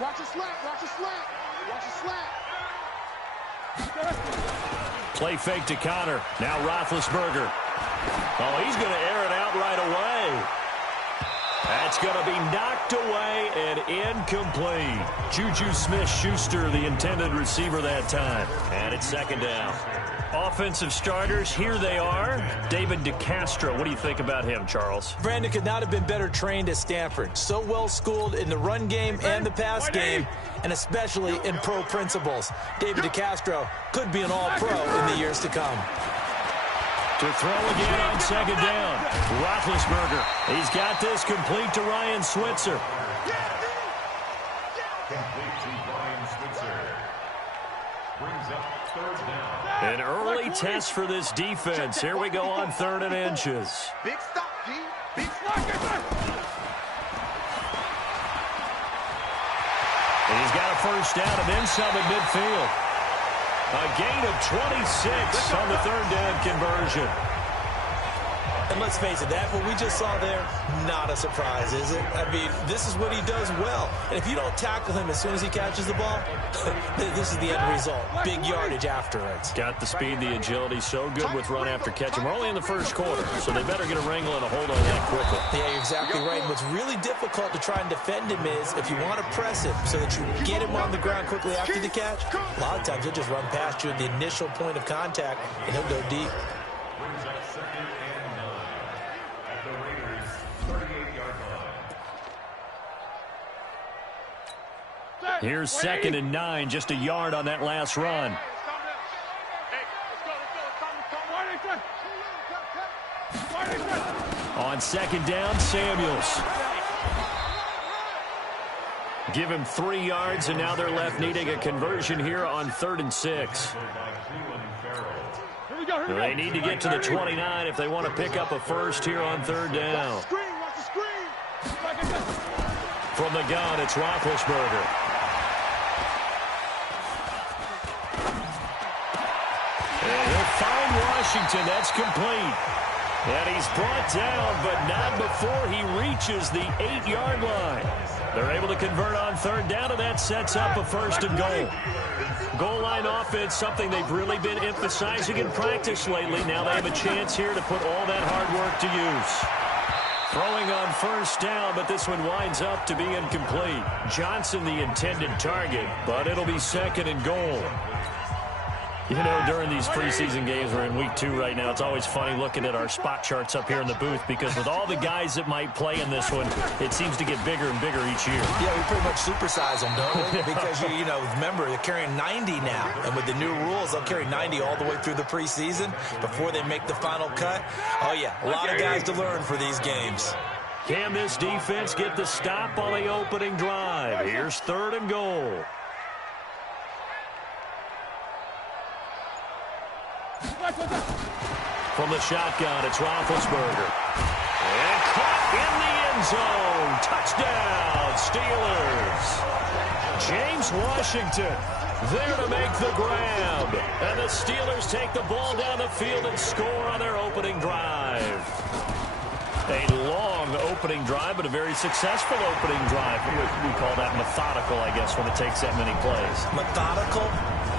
Watch a slant. Watch a slant. Watch a slant. Play fake to Connor. Now Roethlisberger. Oh, he's going to air it out right away. That's going to be knocked away and incomplete. Juju Smith-Schuster, the intended receiver that time. And it's second down. Offensive starters, here they are. David DeCastro, what do you think about him, Charles? Brandon could not have been better trained at Stanford. So well schooled in the run game and the pass game, and especially in pro principles. David DeCastro could be an all-pro in the years to come. To throw again on second down. Roethlisberger. He's got this complete to Ryan Switzer. An early test for this defense. Here we go on 3rd and inches. Big stop, G. Big stop. And he's got a first down and then some at midfield. A gain of 26 on the 3rd down conversion. And let's face it, that what we just saw there, not a surprise, is it? I mean, this is what he does well. And if you don't tackle him as soon as he catches the ball, this is the end result. Big yardage after it. Got the speed, the agility, so good with run after catch. And we're only in the first quarter, so they better get a wrangle and a hold on that quickly. Yeah, you're exactly right. And what's really difficult to try and defend him is if you want to press him so that you get him on the ground quickly after the catch, a lot of times he'll just run past you at the initial point of contact, and he'll go deep. Here's 2nd and 9, just a yard on that last run. On 2nd down, Samuels. Give him 3 yards, and now they're left needing a conversion here on 3rd and 6. They need to get to the 29 if they want to pick up a first here on 3rd down. From the gun, it's Roethlisberger. Find Washington. That's complete. And he's brought down, but not before he reaches the 8-yard line. They're able to convert on 3rd down, and that sets up a 1st and goal. Goal line offense, something they've really been emphasizing in practice lately. Now they have a chance here to put all that hard work to use. Throwing on 1st down, but this one winds up to be incomplete. Johnson the intended target, but it'll be 2nd and goal. You know, during these preseason games, we're in week 2 right now, it's always funny looking at our spot charts up here in the booth because with all the guys that might play in this one, it seems to get bigger and bigger each year. Yeah, we pretty much supersize them, don't we? Because, you know, remember, they're carrying 90 now. And with the new rules, they'll carry 90 all the way through the preseason before they make the final cut. Oh, yeah, a lot of guys to learn for these games. Can this defense get the stop on the opening drive? Here's 3rd and goal. From the shotgun, it's Roethlisberger. And caught in the end zone. Touchdown, Steelers. James Washington there to make the grab. And the Steelers take the ball down the field and score on their opening drive. A long opening drive, but a very successful opening drive. We call that methodical, I guess, when it takes that many plays. Methodical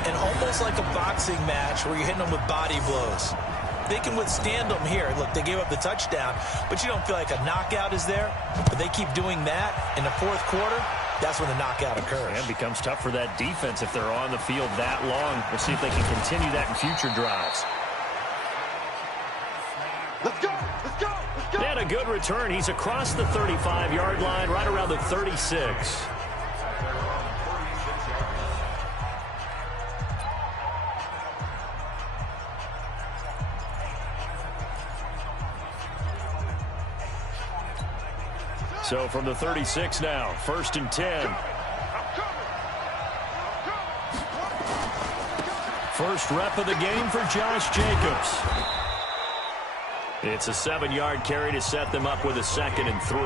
and almost like a boxing match where you're hitting them with body blows. They can withstand them here. Look, they gave up the touchdown, but you don't feel like a knockout is there. But they keep doing that in the 4th quarter. That's when the knockout occurs. And it becomes tough for that defense if they're on the field that long. We'll see if they can continue that in future drives. Let's go. Let's go. Let's go. And a good return. He's across the 35-yard line, right around the 36. So from the 36 now, 1st and 10. First rep of the game for Josh Jacobs. It's a 7-yard carry to set them up with a 2nd and 3.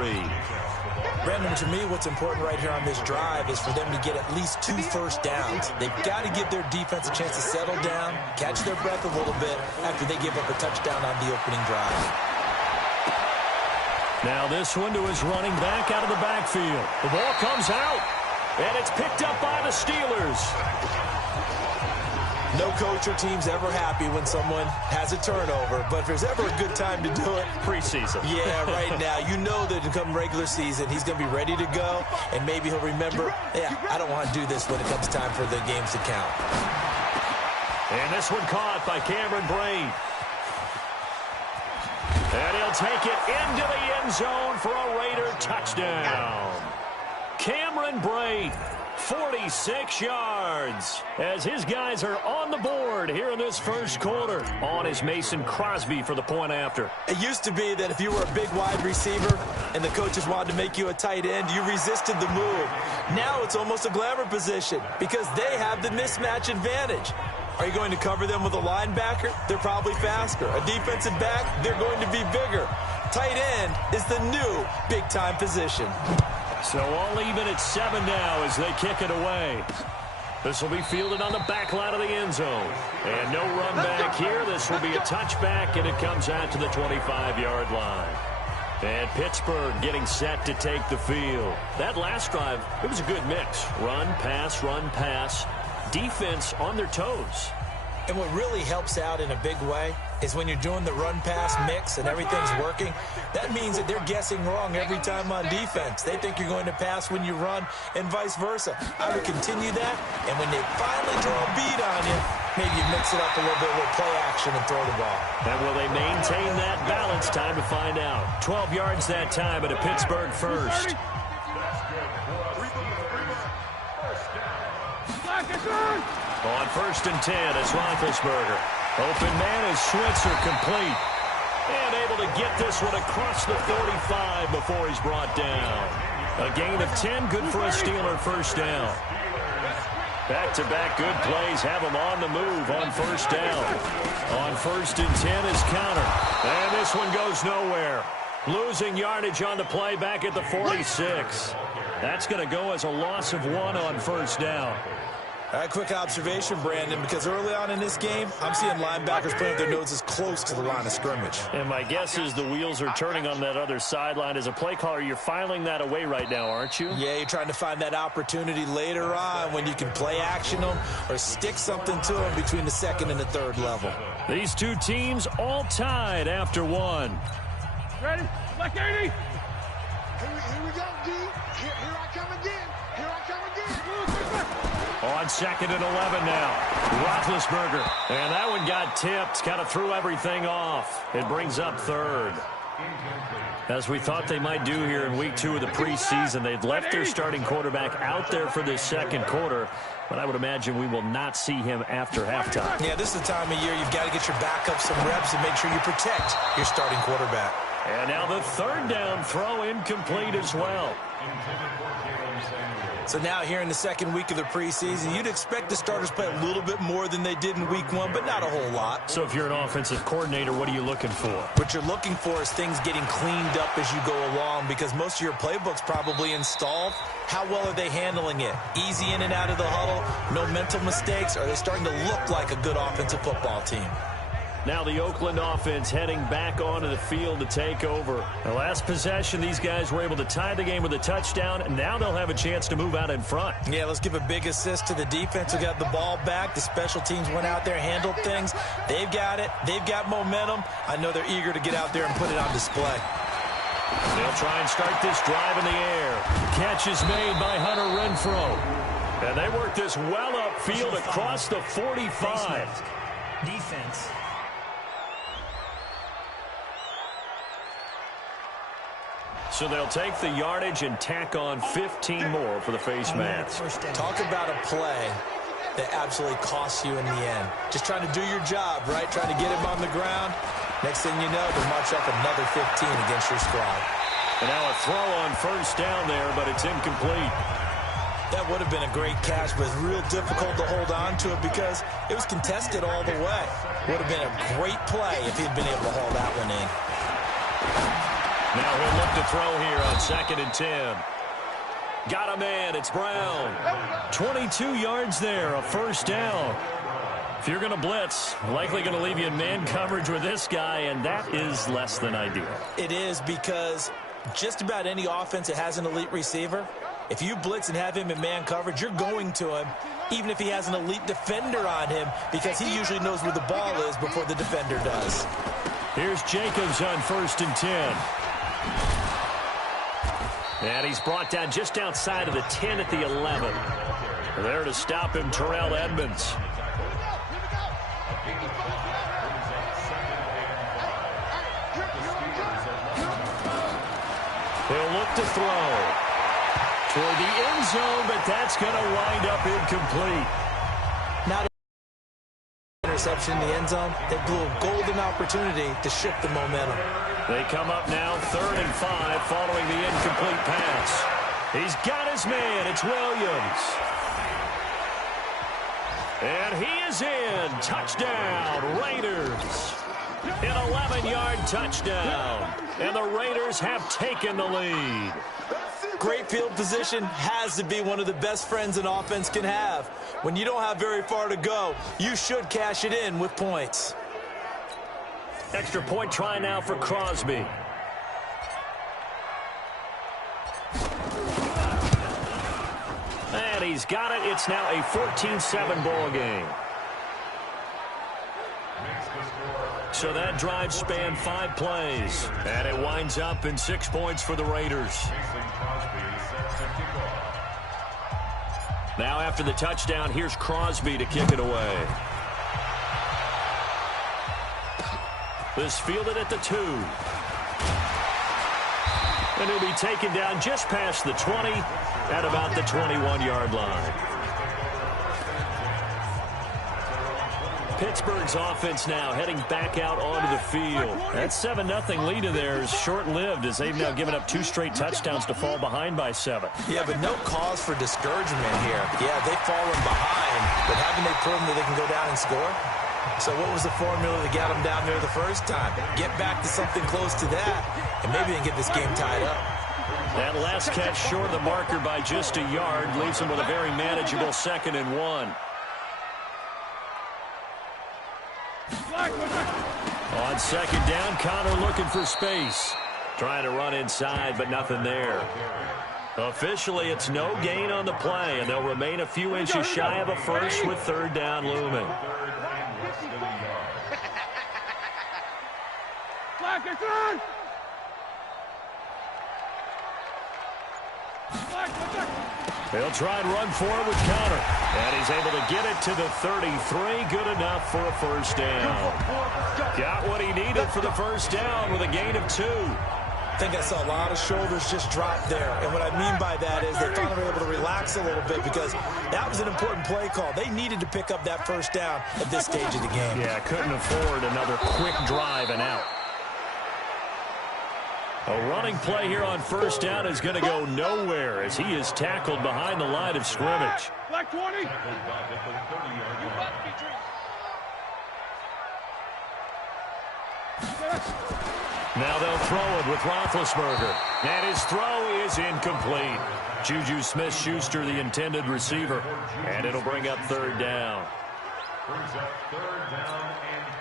Brandon, to me, what's important right here on this drive is for them to get at least 2 first downs. They've got to give their defense a chance to settle down, catch their breath a little bit after they give up a touchdown on the opening drive. Now this one to his running back out of the backfield. The ball comes out, and it's picked up by the Steelers. No coach or team's ever happy when someone has a turnover, but if there's ever a good time to do it, preseason. Yeah, right now. You know that come regular season, he's going to be ready to go, and maybe he'll remember, yeah, I don't want to do this when it comes time for the games to count. And this one caught by Cameron Braid. And he'll take it into the end zone for a Raider touchdown. Cameron Braid, 46 yards, as his guys are on the board here in this first quarter. On is Mason Crosby for the point after. It used to be that if you were a big wide receiver and the coaches wanted to make you a tight end, you resisted the move. Now it's almost a glamour position because they have the mismatch advantage. Are you going to cover them with a linebacker? They're probably faster. A defensive back? They're going to be bigger. Tight end is the new big-time position. So all even at 7 now as they kick it away. This will be fielded on the back line of the end zone. And no run back here. This will be a touchback, and it comes out to the 25-yard line. And Pittsburgh getting set to take the field. That last drive, it was a good mix. Run, pass, defense on their toes. And what really helps out in a big way is when you're doing the run-pass mix and everything's working, that means that they're guessing wrong every time on defense. They think you're going to pass when you run and vice versa. I would continue that, and when they finally draw a beat on you, maybe you mix it up a little bit with play action and throw the ball. And will they maintain that balance? Time to find out. 12 yards that time at a Pittsburgh first. On 1st and 10, it's Roethlisberger. Open man is Switzer, complete. And able to get this one across the 45 before he's brought down. A gain of 10, good for a Steeler first down. Back-to-back good plays have him on the move on first down. On 1st and 10 is counter. And this one goes nowhere. Losing yardage on the play back at the 46. That's going to go as a loss of 1 on first down. All right, quick observation, Brandon, because early on in this game, I'm seeing linebackers putting up their noses close to the line of scrimmage. And my guess is the wheels are turning on that other sideline. As a play caller, you're filing that away right now, aren't you? Yeah, you're trying to find that opportunity later on when you can play action them or stick something to them between the 2nd and the 3rd level. These two teams all tied after 1. Ready? Black 80. Here we go, D. Here I come again. Here I come again. On 2nd and 11 now. Roethlisberger. And that one got tipped. Kind of threw everything off. It brings up 3rd. As we thought they might do here in week 2 of the preseason, they've left their starting quarterback out there for this 2nd quarter. But I would imagine we will not see him after halftime. Yeah, this is the time of year you've got to get your backup some reps and make sure you protect your starting quarterback. And now the 3rd down throw incomplete as well. So now here in the 2nd week of the preseason, you'd expect the starters to play a little bit more than they did in week 1, but not a whole lot. So if you're an offensive coordinator, what are you looking for? What you're looking for is things getting cleaned up as you go along because most of your playbook's probably installed. How well are they handling it? Easy in and out of the huddle, no mental mistakes? Are they starting to look like a good offensive football team? Now the Oakland offense heading back onto the field to take over. The last possession, these guys were able to tie the game with a touchdown, and now they'll have a chance to move out in front. Yeah, let's give a big assist to the defense who got the ball back. The special teams went out there, handled things. They've got it. They've got momentum. I know they're eager to get out there and put it on display. They'll try and start this drive in the air. Catch is made by Hunter Renfrow. And they work this well upfield across the 45. Defense. So they'll take the yardage and tack on 15 more for the face mask. Talk about a play that absolutely costs you in the end. Just trying to do your job, right? Trying to get him on the ground. Next thing you know, they march up another 15 against your squad. And now a throw on first down there, but it's incomplete. That would have been a great catch, but it's real difficult to hold on to it because it was contested all the way. Would have been a great play if he'd been able to haul that one in. Now he'll look to throw here on 2nd and 10. Got a man. It's Brown. 22 yards there, a first down. If you're going to blitz, likely going to leave you in man coverage with this guy, and that is less than ideal. It is because Just about any offense that has an elite receiver, if you blitz and have him in man coverage, you're going to him, even if he has an elite defender on him, because he usually knows where the ball is before the defender does. Here's Jacobs on 1st and 10. And he's brought down just outside of the 10 at the 11. There to stop him, Terrell Edmonds. He'll look to throw toward the end zone, but that's going to wind up incomplete. Not an interception in the end zone. They blew a golden opportunity to shift the momentum. They come up now 3rd and 5 following the incomplete pass. He's got his man. It's Williams. And he is in. Touchdown, Raiders. An 11-yard touchdown. And the Raiders have taken the lead. Great field position has to be one of the best friends an offense can have. When you don't have very far to go, you should cash it in with points. Extra point try now for Crosby. And he's got it. It's now a 14-7 ball game. So that drive spanned 5 plays. And it winds up in 6 points for the Raiders. Now after the touchdown, here's Crosby to kick it away. This fielded at the 2. And he'll be taken down just past the 20 at about the 21-yard line. Pittsburgh's offense now heading back out onto the field. That 7-0 lead of theirs short-lived as they've now given up 2 straight touchdowns to fall behind by 7. Yeah, but no cause for discouragement here. Yeah, they've fallen behind, but haven't they proven that they can go down and score? So what was the formula that got them down there the first time? Get back to something close to that, and maybe they can get this game tied up. That last catch short of the marker by just a yard leaves them with a very manageable 2nd and 1. On 2nd down, Connor looking for space. Trying to run inside, but nothing there. Officially, it's no gain on the play, and they'll remain a few inches shy of a first with 3rd down looming. They'll try and run forward with Connor. And he's able to get it to the 33. Good enough for a 1st down. Got what he needed for the 1st down with a gain of 2. I think I saw a lot of shoulders just drop there. And what I mean by that is they finally were able to relax a little bit because that was an important play call. They needed to pick up that 1st down at this stage of the game. Yeah, couldn't afford another quick drive and out. A running play here on 1st down is going to go nowhere as he is tackled behind the line of scrimmage. Black 20. Now they'll throw it with Roethlisberger. And his throw is incomplete. Juju Smith-Schuster, the intended receiver. And it'll bring up 3rd down.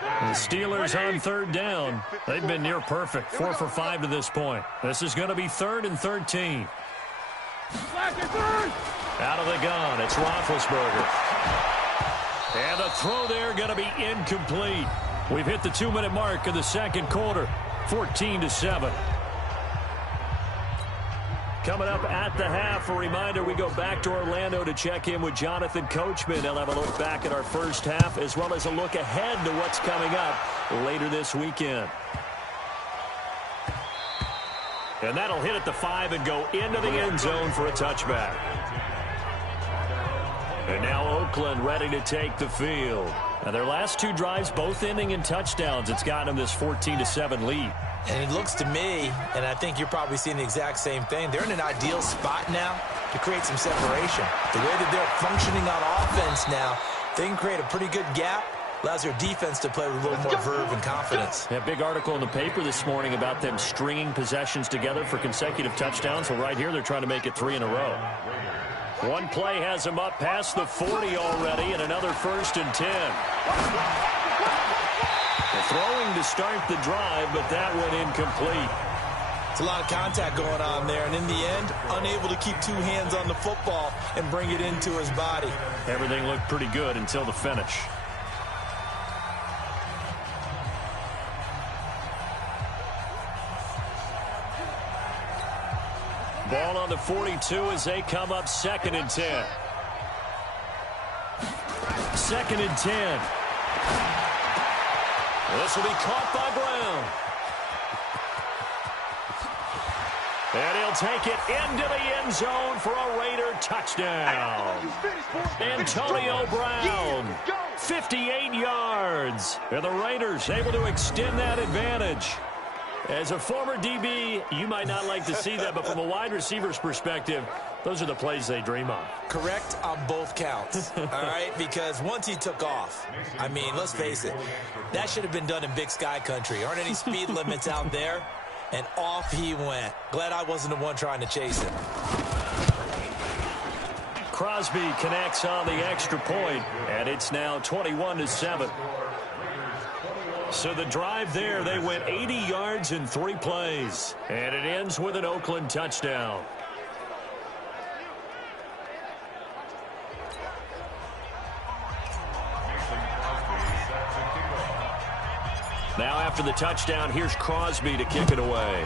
The Steelers on 3rd down. They've been near perfect. 4 for 5 to this point. This is going to be 3rd and 13. Out of the gun, it's Roethlisberger. And a throw there going to be incomplete. We've hit the 2-minute mark of the 2nd quarter. 14-7. Coming up at the half, a reminder, we go back to Orlando to check in with Jonathan Coachman. He'll have a look back at our 1st half as well as a look ahead to what's coming up later this weekend. And that'll hit at the 5 and go into the end zone for a touchback. And now Oakland ready to take the field. Now their last 2 drives both ending in touchdowns. It's gotten them this 14-7 lead. And it looks to me, and I think you're probably seeing the exact same thing, they're in an ideal spot now to create some separation. The way that they're functioning on offense now, they can create a pretty good gap. Allows their defense to play with a little more verve and confidence. A big article in the paper this morning about them stringing possessions together for consecutive touchdowns. Well, right here, they're trying to make it 3 in a row. One play has them up past the 40 already, and another 1st and 10. Throwing to start the drive, but that went incomplete. It's a lot of contact going on there, and in the end, unable to keep two hands on the football and bring it into his body. Everything looked pretty good until the finish. Ball on the 42 as they come up 2nd and 10. 2nd and 10. This will be caught by Brown. And he'll take it into the end zone for a Raider touchdown. Antonio Brown, 58 yards. And the Raiders able to extend that advantage. As a former DB, you might not like to see that, but from a wide receiver's perspective, those are the plays they dream of. Correct on both counts, all right? Because once he took off, I mean, let's face it, that should have been done in Big Sky country. Aren't any speed limits out there? And off he went. Glad I wasn't the one trying to chase him. Crosby connects on the extra point, and it's now 21-7. So the drive there, they went 80 yards in 3 plays. And it ends with an Oakland touchdown. Now after the touchdown, here's Crosby to kick it away.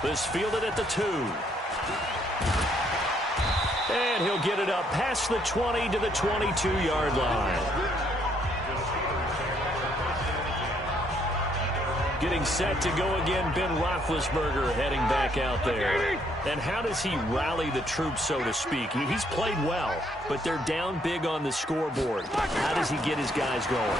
This fielded at the 2. And he'll get it up past the 20 to the 22-yard line. Getting set to go again, Ben Roethlisberger heading back out there. And how does he rally the troops, so to speak? He's played well, but they're down big on the scoreboard. How does he get his guys going?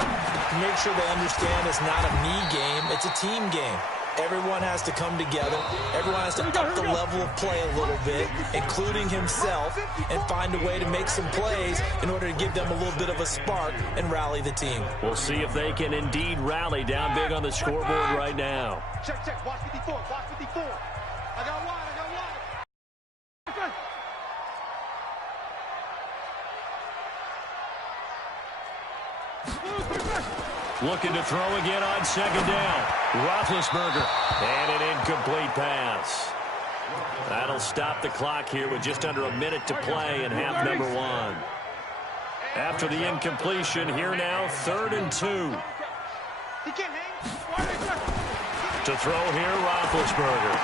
Make sure they understand it's not a me game, it's a team game. Everyone has to come together. Everyone has to up the level of play a little bit, including himself, and find a way to make some plays in order to give them a little bit of a spark and rally the team. We'll see if they can indeed rally down big on the scoreboard right now. Check, check. Watch 54. Watch 54. I got one. Looking to throw again on 2nd down. Roethlisberger. And an incomplete pass. That'll stop the clock here with just under a minute to play in half number 1. After the incompletion, here now, 3rd and 2. To throw here, Roethlisberger.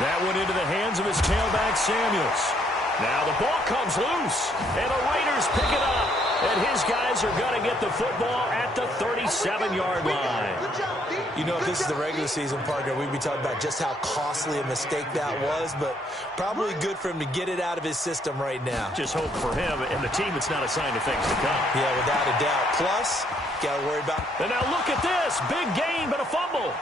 That went into the hands of his tailback, Samuels. Now the ball comes loose, and the Raiders pick it up. And his guys are going to get the football at the 37-yard line. You know, if this is the regular season, partner, we'd be talking about just how costly a mistake that was, but probably good for him to get it out of his system right now. Just hope for him and the team it's not a sign of things to come. Yeah, without a doubt. Plus, got to worry about... And now look at this. Big gain, but a fumble.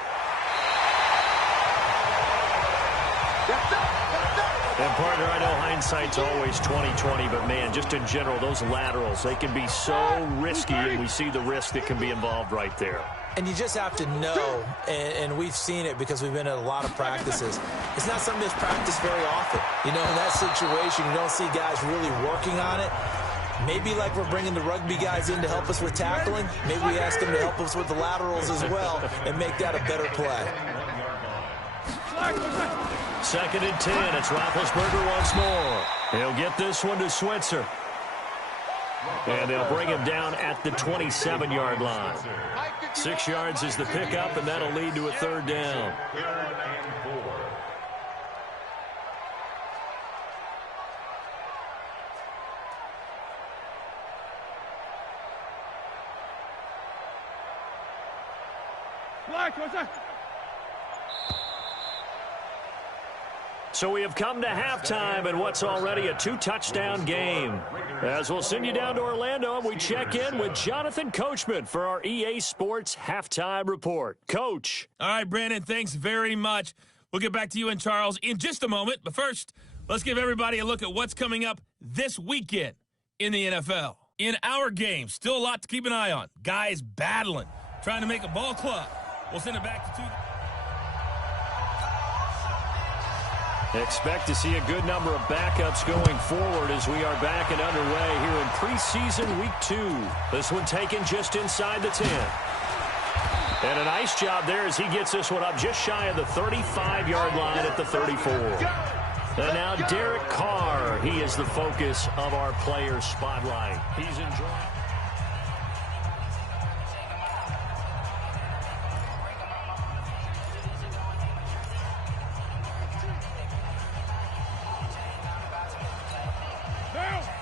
And, partner, I know hindsight's always 20/20, but, man, just in general, those laterals, they can be so risky, and we see the risk that can be involved right there. And you just have to know, and we've seen it because we've been at a lot of practices. It's not something that's practiced very often. You know, in that situation, you don't see guys really working on it. Maybe like we're bringing the rugby guys in to help us with tackling, maybe we ask them to help us with the laterals as well and make that a better play. 2nd and 10. It's Roethlisberger once more. He'll get this one to Switzer. And they'll bring him down at the 27-yard line. 6 yards is the pickup, and that'll lead to a 3rd down. So we have come to halftime in what's already a 2-touchdown game. As we'll send you down to Orlando, and we check in with Jonathan Coachman for our EA Sports Halftime Report. Coach. All right, Brandon, thanks very much. We'll get back to you and Charles in just a moment. But first, let's give everybody a look at what's coming up this weekend in the NFL. In our game, still a lot to keep an eye on. Guys battling, trying to make a ball club. We'll send it back to 2. Expect to see a good number of backups going forward as we are back and underway here in preseason week 2. This one taken just inside the 10. And a nice job there as he gets this one up just shy of the 35-yard line at the 34. And now Derek Carr, he is the focus of our player spotlight. He's enjoying.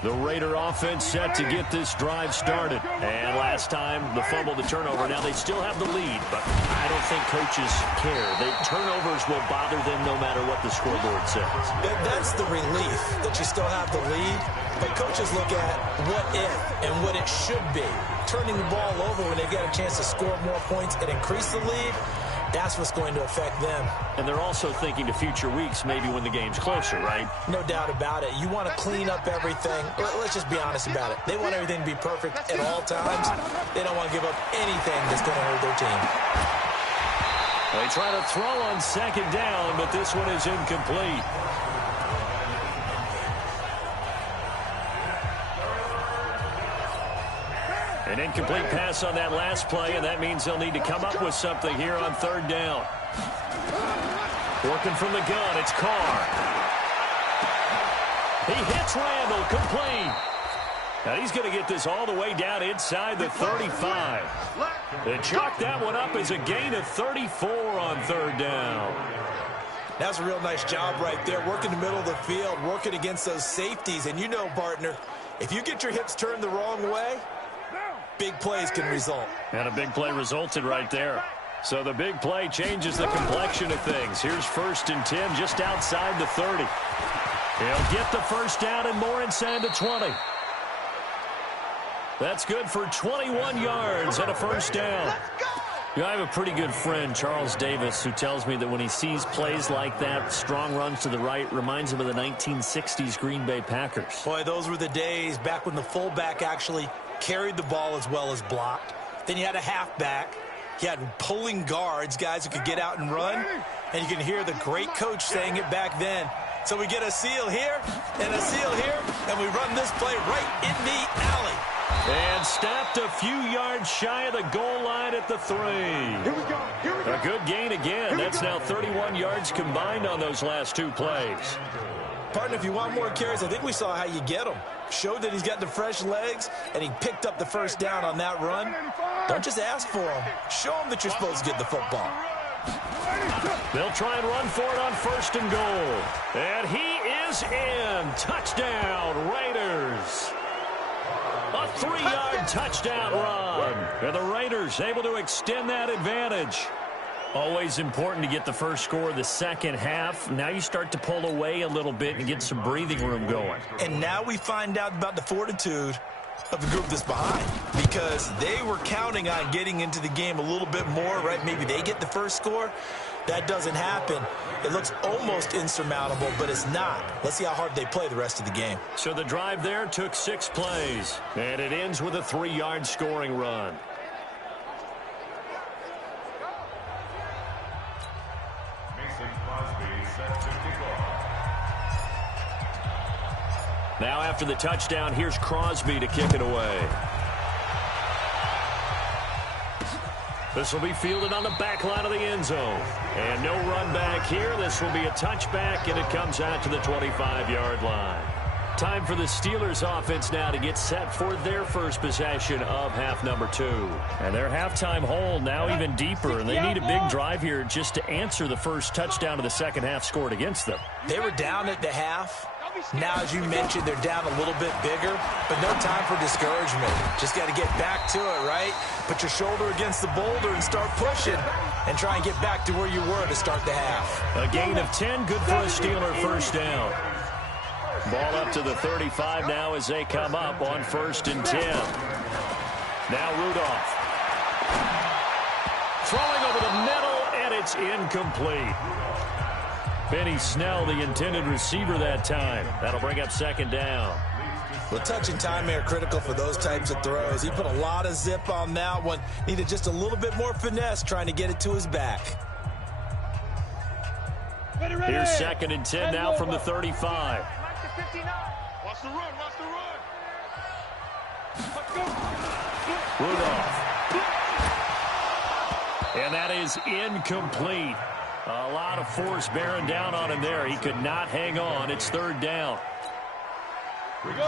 The Raider offense set to get this drive started. And last time, the fumble, the turnover. Now they still have the lead, but I don't think coaches care. The turnovers will bother them no matter what the scoreboard says. That's the relief that you still have the lead. But coaches look at what if and what it should be. Turning the ball over when they get a chance to score more points and increase the lead, that's what's going to affect them. And they're also thinking to future weeks, maybe when the game's closer, right? No doubt about it. You want to clean up everything. Let's just be honest about it. They want everything to be perfect at all times. They don't want to give up anything that's going to hurt their team. They try to throw on second down, but this one is incomplete. An incomplete pass on that last play, and that means they'll need to come up with something here on third down. Working from the gun, it's Carr. He hits Randall, complete. Now he's going to get this all the way down inside the 35. They chalk that one up as a gain of 34 on third down. That's a real nice job right there, working the middle of the field, working against those safeties. And you know, partner, if you get your hips turned the wrong way, big plays can result. And a big play resulted right there. So the big play changes the complexion of things. Here's 1st and 10 just outside the 30. He'll get the first down and more inside the 20. That's good for 21 yards and a first down. You know, I have a pretty good friend, Charles Davis, who tells me that when he sees plays like that, strong runs to the right, reminds him of the 1960s Green Bay Packers. Boy, those were the days back when the fullback actually carried the ball as well as blocked. Then you had a halfback. You had pulling guards, guys who could get out and run. And you can hear the great coach saying it back then. So we get a seal here and a seal here, and we run this play right in the alley. And stopped a few yards shy of the goal line at the 3. Here we go. Here we go. A good gain again. That's now 31 yards combined on those last two plays. Partner, if you want more carries, I think we saw how you get them. Showed that he's got the fresh legs, and he picked up the first down on that run. Don't just ask for him. Show him that you're supposed to get the football. They'll try and run for it on 1st and goal. And he is in. Touchdown, Raiders. A 3-yard touchdown run. And the Raiders able to extend that advantage. Always important to get the first score of the second half. Now you start to pull away a little bit and get some breathing room going. And now we find out about the fortitude of the group that's behind, because they were counting on getting into the game a little bit more, right? Maybe they get the first score. That doesn't happen. It looks almost insurmountable, but it's not. Let's see how hard they play the rest of the game. So the drive there took 6 plays, and it ends with a 3-yard scoring run. Now after the touchdown, here's Crosby to kick it away. This will be fielded on the back line of the end zone. And no run back here. This will be a touchback, and it comes out to the 25-yard line. Time for the Steelers offense now to get set for their first possession of half number 2. And their halftime hole now even deeper, and they need a big drive here just to answer the first touchdown of the second half scored against them. They were down at the half. Now, as you mentioned, they're down a little bit bigger, but no time for discouragement. Just got to get back to it, right? Put your shoulder against the boulder and start pushing and try and get back to where you were to start the half. A gain of 10, good for a Steeler first down. Ball up to the 35 now as they come up on 1st and 10. Now Rudolph. Throwing over the middle, and it's incomplete. Benny Snell, the intended receiver that time. That'll bring up 2nd down. Well, touch and time are critical for those types of throws. He put a lot of zip on that one. Needed just a little bit more finesse trying to get it to his back. Here's 2nd and 10 now from the 35. Watch the run, watch the run. Let's go. Rudolph. And that is incomplete. A lot of force bearing down on him there. He could not hang on. It's third down.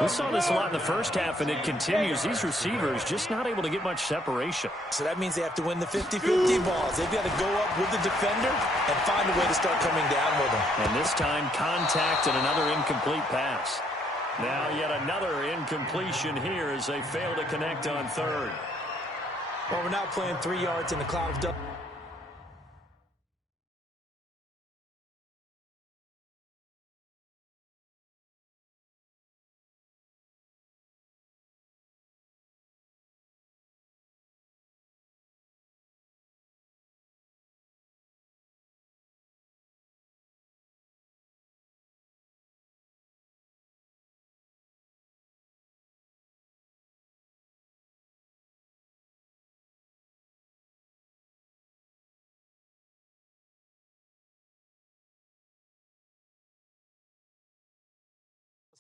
We saw this a lot in the first half, and it continues. These receivers just not able to get much separation. So that means they have to win the 50-50 balls. They've got to go up with the defender and find a way to start coming down with them. And this time, contact and another incomplete pass. Now yet another incompletion here as they fail to connect on third. Well, we're now playing 3 yards in the cloud of dust.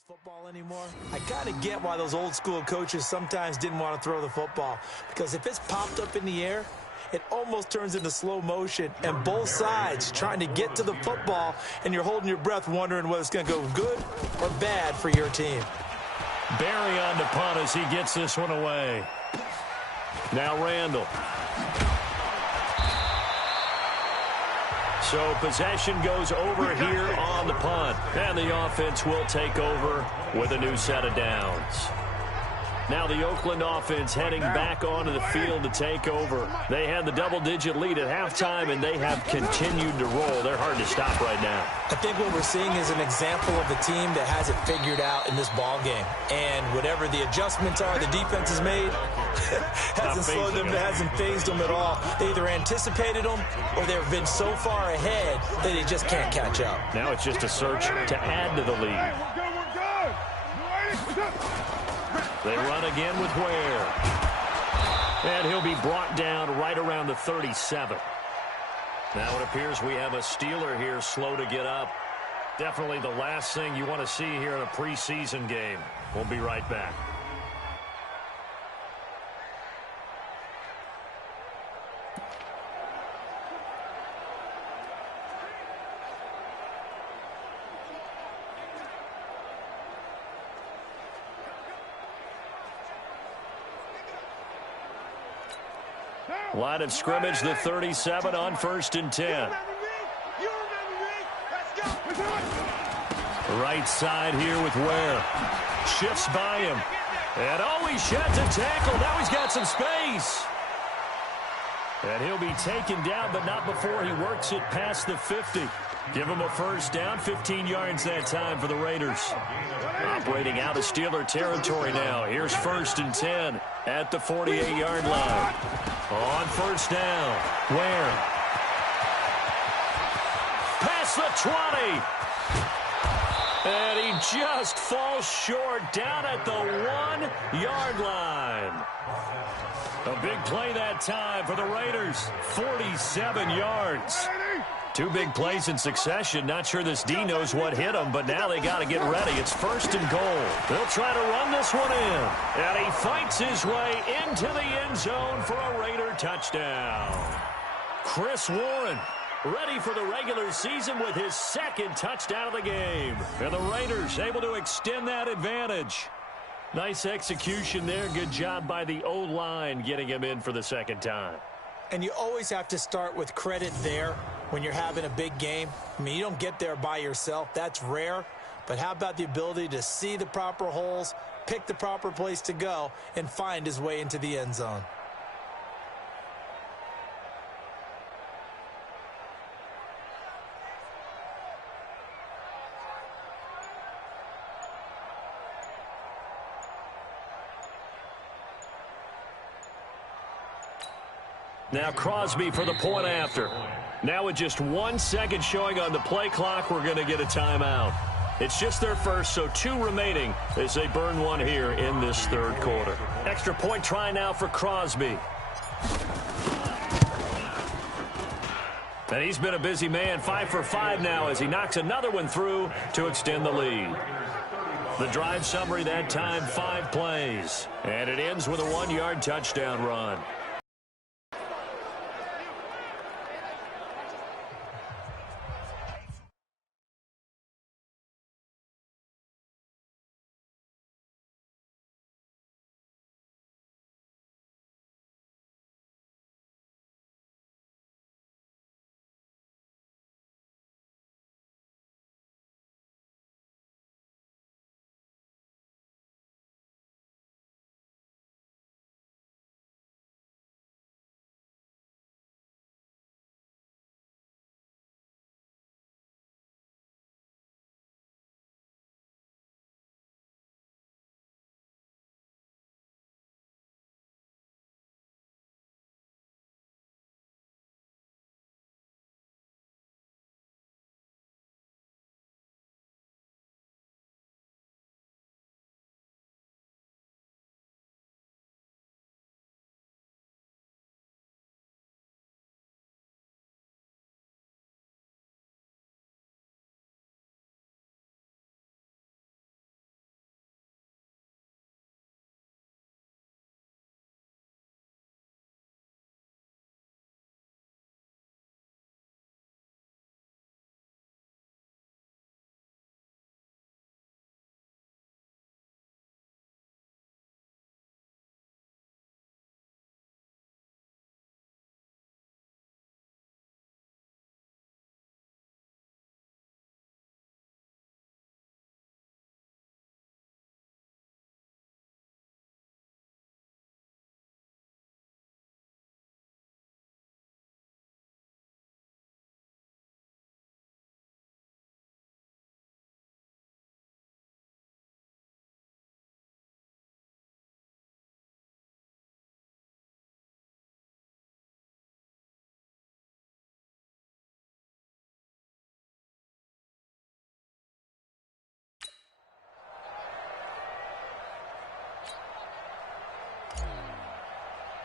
Football anymore. I kind of get why those old school coaches sometimes didn't want to throw the football, because if it's popped up in the air, it almost turns into slow motion, and both sides trying to get to the football, and you're holding your breath wondering whether it's going to go good or bad for your team. Barry on the punt as he gets this one away. Now Randall. So possession goes over here on the punt. And the offense will take over with a new set of downs. Now the Oakland offense heading back onto the field to take over. They had the double-digit lead at halftime, and they have continued to roll. They're hard to stop right now. I think what we're seeing is an example of a team that has it figured out in this ball game. And whatever the adjustments are the defense has made, hasn't slowed them, hasn't phased them at all. They either anticipated them or they've been so far ahead that they just can't catch up. Now it's just a search to add to the lead. They run again with Ware. And he'll be brought down right around the 37. Now it appears we have a Steeler here slow to get up. Definitely the last thing you want to see here in a preseason game. We'll be right back. Line of scrimmage, the 37 on 1st and 10. Right side here with Ware. Shifts by him. And he sheds a tackle. Now he's got some space. And he'll be taken down, but not before he works it past the 50. Give him a first down, 15 yards that time for the Raiders. Operating out of Steeler territory now. Here's 1st and 10 at the 48-yard line. On 1st down, Ware. Past the 20. And he just falls short down at the 1-yard line. A big play that time for the Raiders. 47 yards. 2 big plays in succession. Not sure this D knows what hit him, but now they got to get ready. It's 1st and goal. They'll try to run this one in. And he fights his way into the end zone for a Raider touchdown. Chris Warren ready for the regular season with his 2nd touchdown of the game. And the Raiders able to extend that advantage. Nice execution there. Good job by the O-line getting him in for the 2nd time. And you always have to start with credit there when you're having a big game. I mean, you don't get there by yourself. That's rare. But how about the ability to see the proper holes, pick the proper place to go, and find his way into the end zone? Now Crosby for the point after. Now with just 1 second showing on the play clock, we're going to get a timeout. It's just their first, so 2 remaining as they burn one here in this 3rd quarter. Extra point try now for Crosby. And he's been a busy man, 5 for 5 now as he knocks another one through to extend the lead. The drive summary that time, 5 plays. And it ends with a 1-yard touchdown run.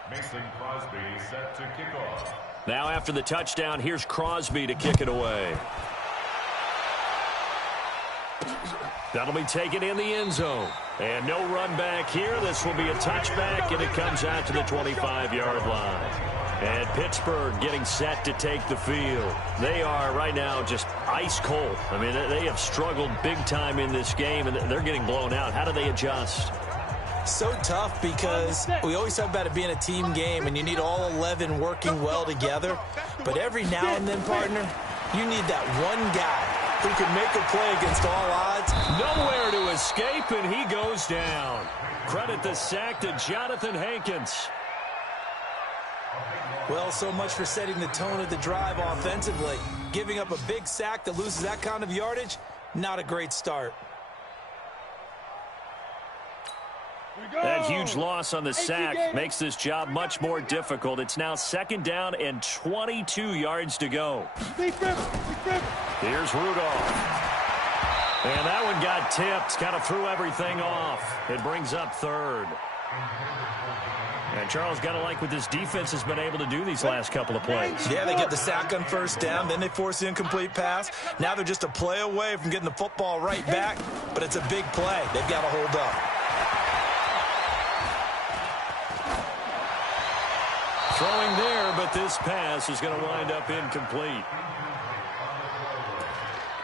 Mason Crosby set to kick off. Now after the touchdown, here's Crosby to kick it away. That'll be taken in the end zone. And no run back here. This will be a touchback, and it comes out to the 25-yard line. And Pittsburgh getting set to take the field. They are right now just ice cold. I mean, they have struggled big time in this game, and they're getting blown out. How do they adjust? So tough because we always talk about it being a team game, and you need all 11 working well together. But every now and then, partner, you need that one guy who can make a play against all odds. Nowhere to escape, and he goes down. Credit the sack to Jonathan Hankins. Well, so much for setting the tone of the drive offensively. Giving up a big sack that loses that kind of yardage, not a great start. That huge loss on the sack makes this job much more difficult. It's now 2nd down and 22 yards to go. Here's Rudolph. And that one got tipped. Kind of threw everything off. It brings up 3rd. And Charles, got to like what this defense has been able to do these last couple of plays. Yeah, they get the sack on 1st down, then they force the incomplete pass. Now they're just a play away from getting the football right back, but it's a big play. They've got to hold up. Throwing there, but this pass is going to wind up incomplete.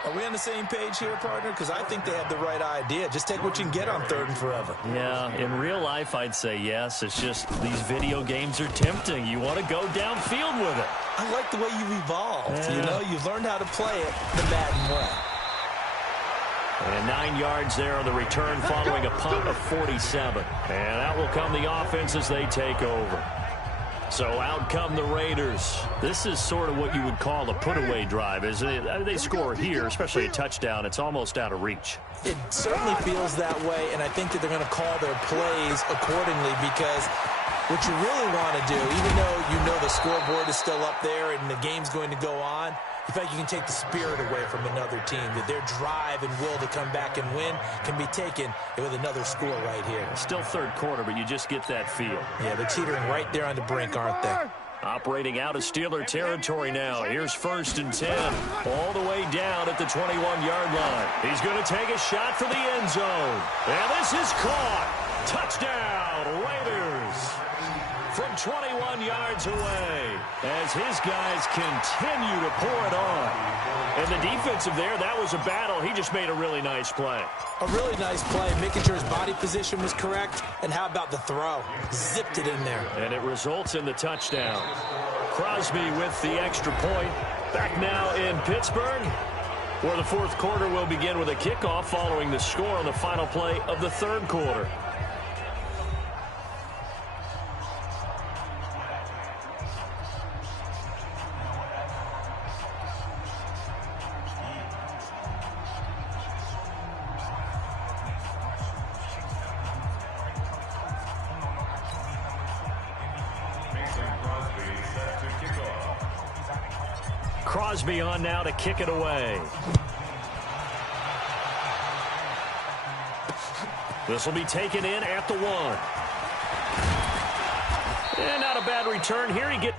Are we on the same page here, partner? Because I think they have the right idea. Just take what you can get on 3rd and forever. Yeah, in real life, I'd say yes. It's just these video games are tempting. You want to go downfield with it. I like the way you've evolved. Yeah. You know, you've learned how to play it the Madden way. And 9 yards there on the return following a punt of 47. And out will come the offense as they take over. So out come the Raiders. This is sort of what you would call a put-away drive, isn't it? They score here, especially a touchdown. It's almost out of reach. It certainly feels that way, and I think that they're going to call their plays accordingly because what you really want to do, even though you know the scoreboard is still up there and the game's going to go on, you feel like you can take the spirit away from another team, that their drive and will to come back and win can be taken with another score right here. Still 3rd quarter, but you just get that feel. Yeah, they're teetering right there on the brink, aren't they? Operating out of Steeler territory now. Here's 1st and 10. All the way down at the 21-yard line. He's going to take a shot for the end zone. And this is caught. Touchdown, Raiders. From 21 yards away as his guys continue to pour it on. And the defensive there, that was a battle. He just made a really nice play. A really nice play, making sure his body position was correct. And how about the throw? Zipped it in there. And it results in the touchdown. Crosby with the extra point. Back now in Pittsburgh, where the 4th quarter will begin with a kickoff following the score on the final play of the 3rd quarter. Crosby on now to kick it away. This will be taken in at the 1. And not a bad return here. He gets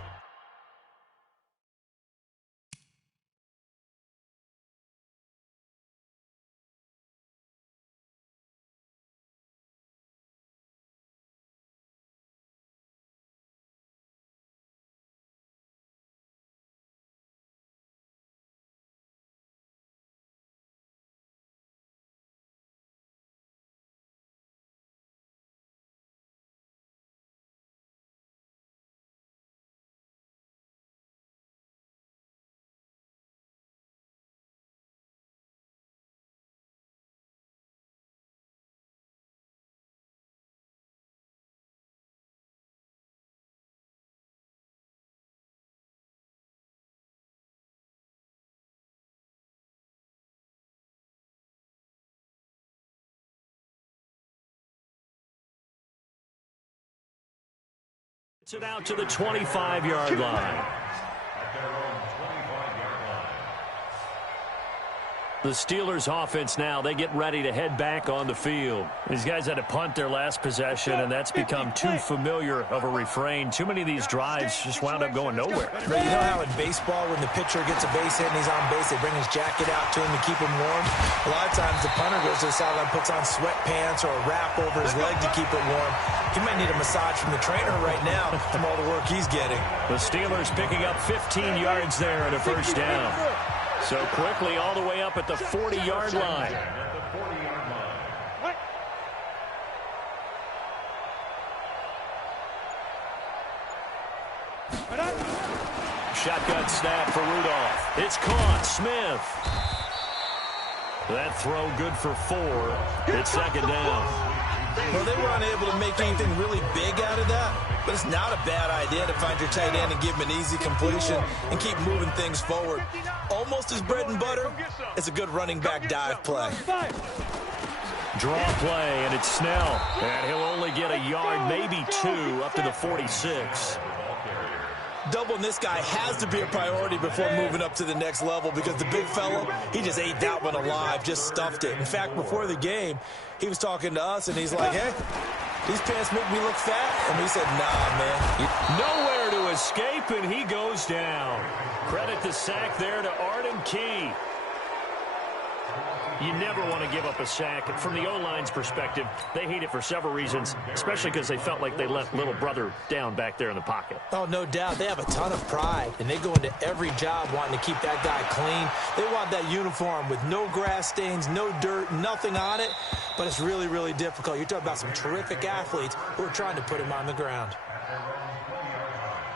it out to the 25-yard line. The Steelers offense now, they get ready to head back on the field. These guys had to punt their last possession, and that's become too familiar of a refrain. Too many of these drives just wound up going nowhere. Right, you know how in baseball, when the pitcher gets a base hit and he's on base, they bring his jacket out to him to keep him warm? A lot of times the punter goes to the sideline, puts on sweatpants or a wrap over his leg to keep it warm. He might need a massage from the trainer right now from all the work he's getting. The Steelers picking up 15 yards there and a first down. So quickly all the way up at the 40-yard line. Shotgun snap for Rudolph. It's caught. Smith. That throw good for 4. It's second down. Well, they were unable to make anything really big out of that, but it's not a bad idea to find your tight end and give him an easy completion and keep moving things forward. Almost his bread and butter. It's a good running back dive play. Draw play, and it's Snell. And he'll only get a yard, maybe 2, up to the 46. Doubling this guy has to be a priority before moving up to the next level because the big fella, he just ate that one alive, just stuffed it. In fact, before the game, he was talking to us, and he's like, hey, these pants make me look fat. And we said, nah, man. Nowhere to escape, and he goes down. Credit the sack there to Arden Key. You never want to give up a sack. From the O-line's perspective, they hate it for several reasons, especially because they felt like they let little brother down back there in the pocket. Oh, no doubt. They have a ton of pride, and they go into every job wanting to keep that guy clean. They want that uniform with no grass stains, no dirt, nothing on it, but it's really, really difficult. You're talking about some terrific athletes who are trying to put him on the ground.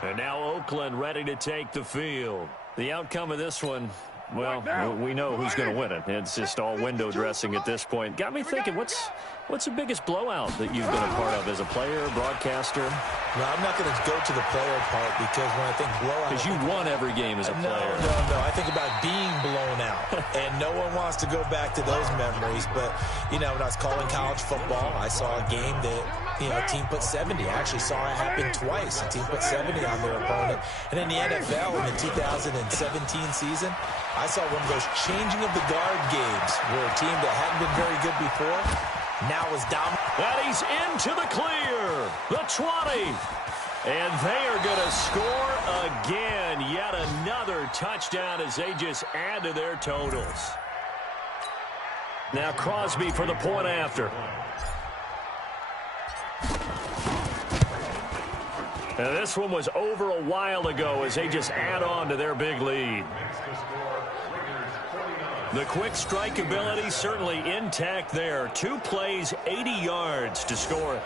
And now Oakland ready to take the field. The outcome of this one, well, we know who's going to win it. It's just all window dressing at this point. Got me thinking, what's the biggest blowout that you've been a part of as a player, broadcaster? No, I'm not going to go to the player part because when I think blowout... Because you won every game as a player. No. I think about being blown out. And no one wants to go back to those memories. But, you know, when I was calling college football, I saw a game that, you know, a team put 70. I actually saw it happen twice. A team put 70 on their opponent. And in the NFL, in the 2017 season, I saw one of those changing of the guard games where a team that hadn't been very good before now is dominant. And he's into the clear. The 20. And they are going to score again. Yet another touchdown as they just add to their totals. Now Crosby for the point after. And this one was over a while ago as they just add on to their big lead. The quick strike ability certainly intact there. 2 plays, 80 yards to score it.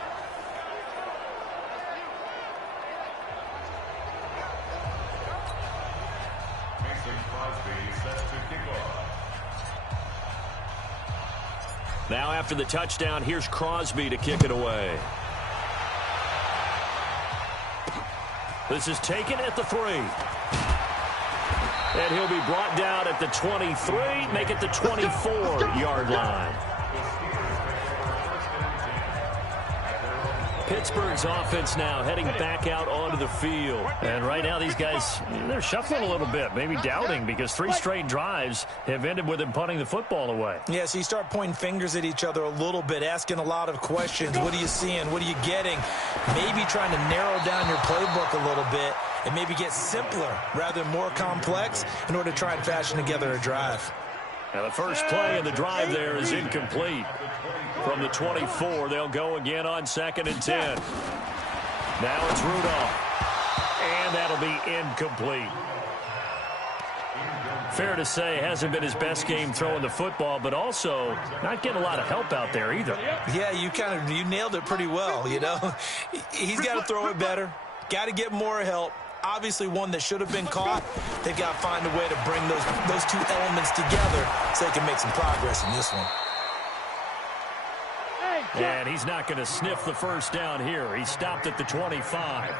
Now after the touchdown, here's Crosby to kick it away. This is taken at the 3. And he'll be brought down at the 23, make it the 24-yard line. Pittsburgh's offense now heading back out onto the field. And right now these guys, they're shuffling a little bit, maybe doubting, because 3 straight drives have ended with them punting the football away. Yeah, so you start pointing fingers at each other a little bit, asking a lot of questions. What are you seeing? What are you getting? Maybe trying to narrow down your playbook a little bit and maybe get simpler rather than more complex in order to try and fashion together a drive. Now the first play of the drive there is incomplete. From the 24, they'll go again on 2nd and 10. Now it's Rudolph. And that'll be incomplete. Fair to say, hasn't been his best game throwing the football, but also not getting a lot of help out there either. Yeah, you nailed it pretty well, you know. He's got to throw it better. Got to get more help. Obviously one that should have been caught. They've got to find a way to bring those 2 elements together so they can make some progress in this one. And he's not going to sniff the first down here. He stopped at the 25.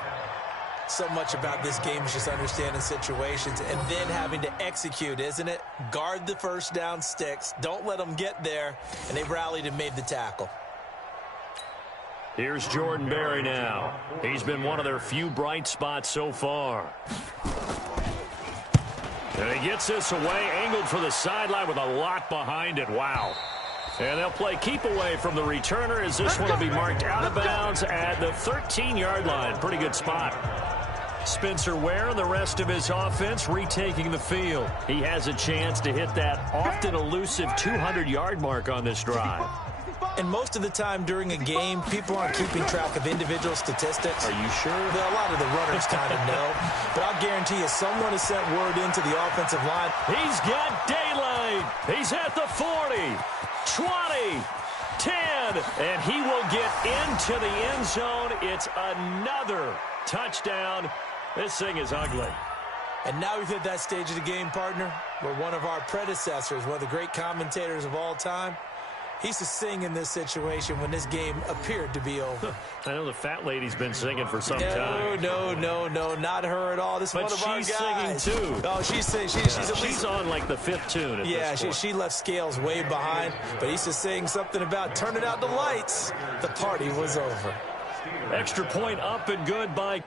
So much about this game is just understanding situations and then having to execute, isn't it? Guard the first down sticks. Don't let them get there. And they've rallied and made the tackle. Here's Jordan Berry now. He's been one of their few bright spots so far. And he gets this away, angled for the sideline with a lot behind it. Wow. And they'll play keep away from the returner as this one will be marked out of bounds at the 13-yard line. Pretty good spot. Spencer Ware and the rest of his offense retaking the field. He has a chance to hit that often elusive 200-yard mark on this drive. And most of the time during a game, people aren't keeping track of individual statistics. Are you sure? Well, a lot of the runners kind of know. But I'll guarantee you someone has sent word into the offensive line. He's got daylight. He's at the 40, 20, 10, and he will get into the end zone. It's another touchdown. This thing is ugly. And now we've hit that stage of the game, partner, where one of our predecessors, one of the great commentators of all time, he used to sing in this situation when this game appeared to be over. I know the fat lady's been singing for some time. No, not her at all. This is one of our guys. But she's singing, too. Oh, she's singing. She's on, like, the 5th tune at this point. She left Scales way behind, but he used to sing something about turning out the lights. The party was over. Extra point up and good by...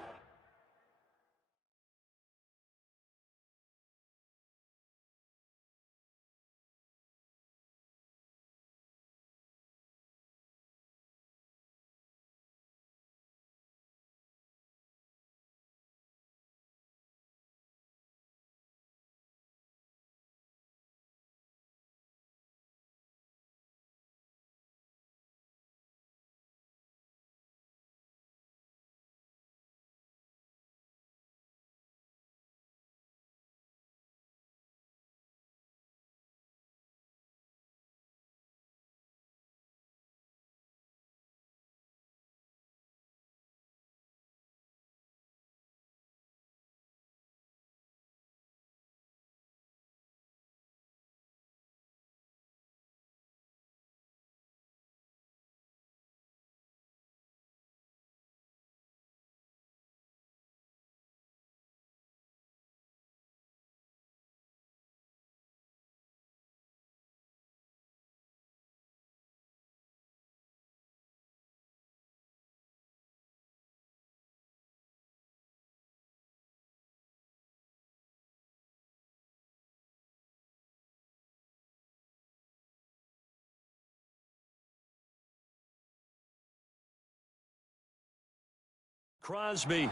Crosby.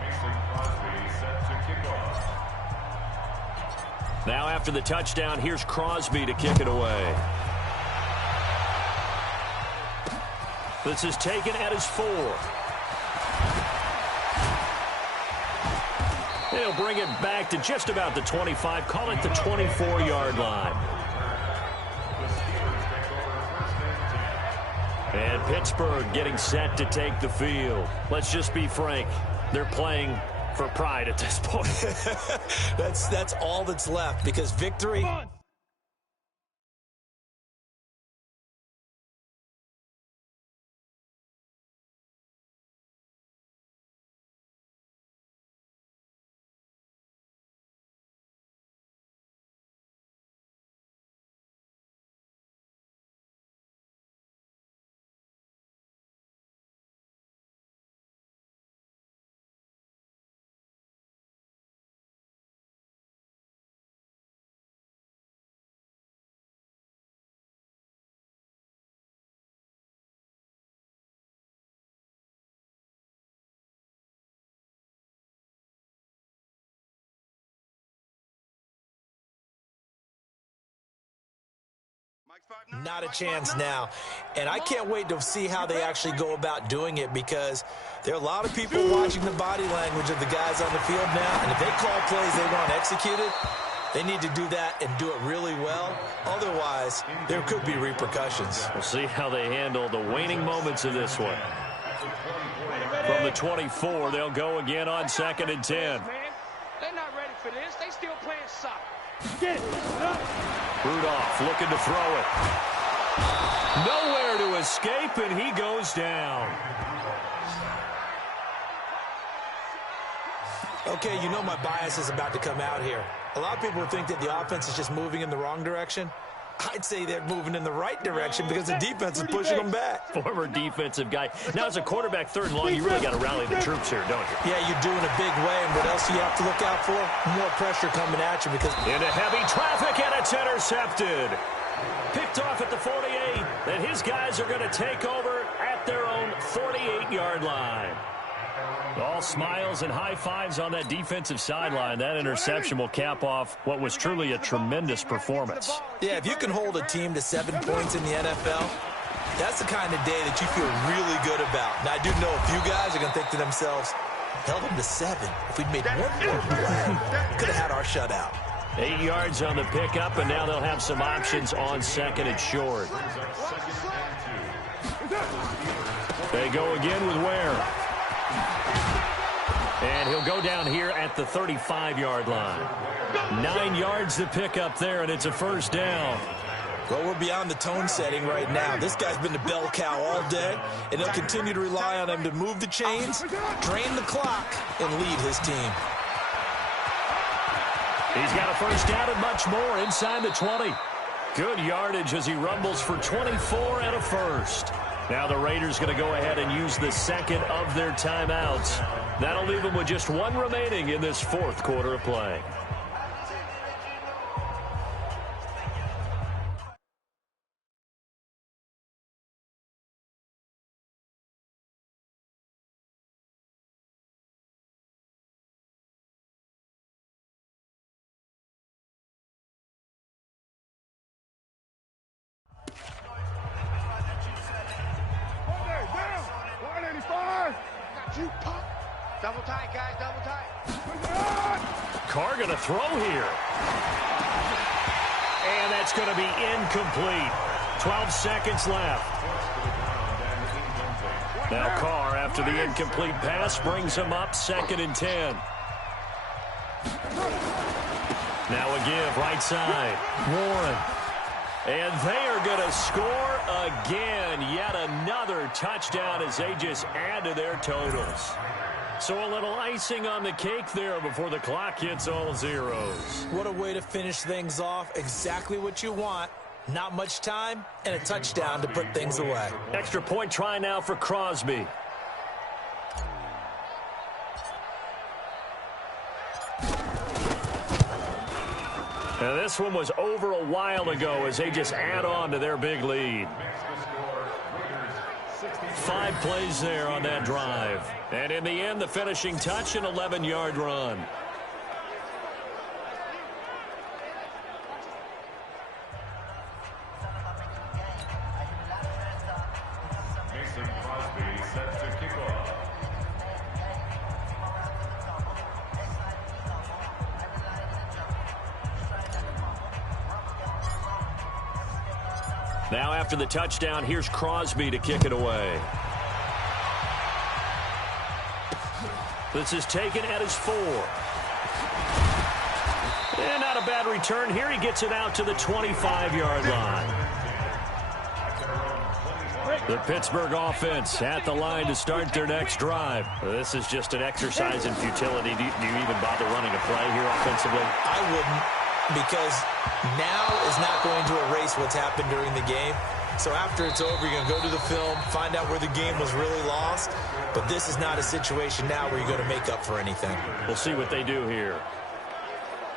Mason Crosby set to kick off. Now after the touchdown, here's Crosby to kick it away. This is taken at his 4. He'll bring it back to just about the 25, call it the 24-yard line. And Pittsburgh getting set to take the field. Let's just be frank. They're playing for pride at this point. That's all that's left because victory... Not a chance now. And I can't wait to see how they actually go about doing it because there are a lot of people watching the body language of the guys on the field now. And if they call plays they want executed, they need to do that and do it really well. Otherwise, there could be repercussions. We'll see how they handle the waning moments of this one. From the 24, they'll go again on 2nd and 10. They're not ready for this. They still playing soccer. Rudolph looking to throw it. Nowhere to escape, and he goes down. Okay, you know my bias is about to come out here. A lot of people think that the offense is just moving in the wrong direction. I'd say they're moving in the right direction because the defense is pushing them back. Former defensive guy. Now, as a quarterback, 3rd and long, you really got to rally the troops here, don't you? Yeah, you do in a big way. And what else do you have to look out for? More pressure coming at you because... Into heavy traffic, and it's intercepted. Picked off at the 48, and his guys are going to take over at their own 48-yard line. All smiles and high fives on that defensive sideline. That interception will cap off what was truly a tremendous performance. Yeah, if you can hold a team to 7 points in the NFL, that's the kind of day that you feel really good about. Now, I do know a few guys are going to think to themselves, held them to 7. If we'd made one more play, could have had our shutout. 8 yards on the pickup, and now they'll have some options on 2nd and short. They go again with Ware. And he'll go down here at the 35-yard line. 9 yards to pick up there, and it's a 1st down. Well, we're beyond the tone setting right now. This guy's been the bell cow all day, and they'll continue to rely on him to move the chains, drain the clock, and lead his team. He's got a 1st down and much more inside the 20. Good yardage as he rumbles for 24 and a 1st. Now the Raiders going to go ahead and use the 2nd of their timeouts. That'll leave them with just 1 remaining in this 4th quarter of play. You pop. Double tight, guys, double tight. Carr going to throw here. And that's going to be incomplete. 12 seconds left. Now Carr, after the incomplete pass, brings him up 2nd and 10. Now a give, right side. Warren. And they are going to score again. Yet another touchdown as they just add to their totals. So a little icing on the cake there before the clock hits all zeros. What a way to finish things off. Exactly what you want. Not much time and a touchdown to put things away. Extra point try now for Crosby. Now this one was over a while ago as they just add on to their big lead. 5 plays there on that drive. And in the end, the finishing touch, an 11-yard run. Crosby set to kick off. Now after the touchdown, here's Crosby to kick it away. This is taken at his 4. And not a bad return here. He gets it out to the 25-yard line. The Pittsburgh offense at the line to start their next drive. This is just an exercise in futility. Do you even bother running a play here offensively? I wouldn't, because now is not going to erase what's happened during the game. So after it's over, you're going to go to the film, find out where the game was really lost. But this is not a situation now where you're going to make up for anything. We'll see what they do here.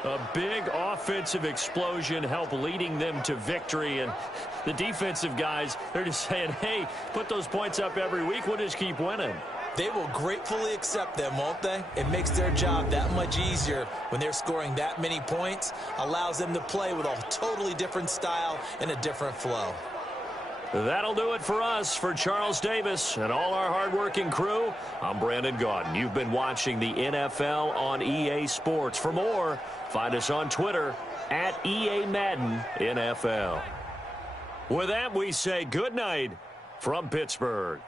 A big offensive explosion helped leading them to victory. And the defensive guys, they're just saying, hey, put those points up every week. We'll just keep winning. They will gratefully accept them, won't they? It makes their job that much easier when they're scoring that many points. Allows them to play with a totally different style and a different flow. That'll do it for us. For Charles Davis and all our hardworking crew, I'm Brandon Gaudin. You've been watching the NFL on EA Sports. For more, find us on Twitter at EA Madden NFL. With that, we say good night from Pittsburgh.